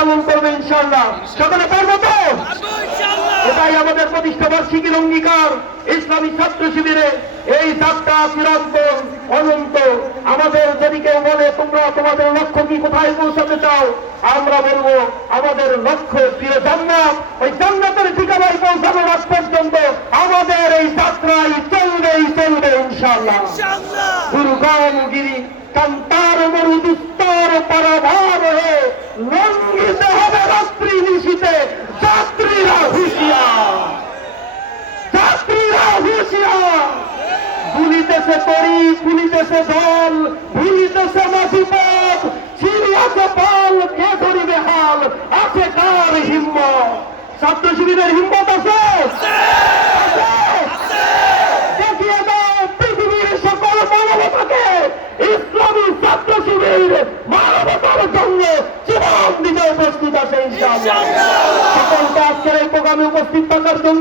পালন করবে ইনশাআল্লাহ। সকলে পারবো তো? এটাই আমাদের প্রতিষ্ঠা বার্ষিকীর অঙ্গীকার। ইসলামী ছাত্র শিবিরে এই যাত্রা চিরন্তন অনন্ত। আমাদের যদি কেউ বলে তোমরা তোমাদের লক্ষ্য কি, কোথায় পৌঁছাতে চাও, আমরা বলবো আমাদের লক্ষ্য প্রিয় জান্নাত। ওই জান্নাতের ঠিকানায় পৌঁছানোর আগ পর্যন্ত আমাদের এই যাত্রায় চলবেই চলবে ইনশাআল্লাহ। দুর্গমগিরি কান্তার মরু দুস্তর পরাভার হয়ে লঙ্ঘিতে হবে রাত্রি নিশীতে যাত্রীরা হুঁশিয়ার, যাত্রীরা হুঁশিয়ার। ভুলিতেছে তরি, ভুলিতেছে দল, ভুলিতেছে মাঝি পথ, ছিড়িয়াছে পাল, কে ধরিবে হাল, আছে কার হিম্মত? ছাত্র শিবিরের হিম্মত আছে? দেখিয়ে দাও পৃথিবীর সকল মানবতাকে ইসলামী ছাত্র শিবির মানবতার জন্য জীবন দিতে প্রস্তুত আছে ইনশাআল্লাহ। সকলকে আজকের এই প্রোগ্রামে উপস্থিত থাকার জন্য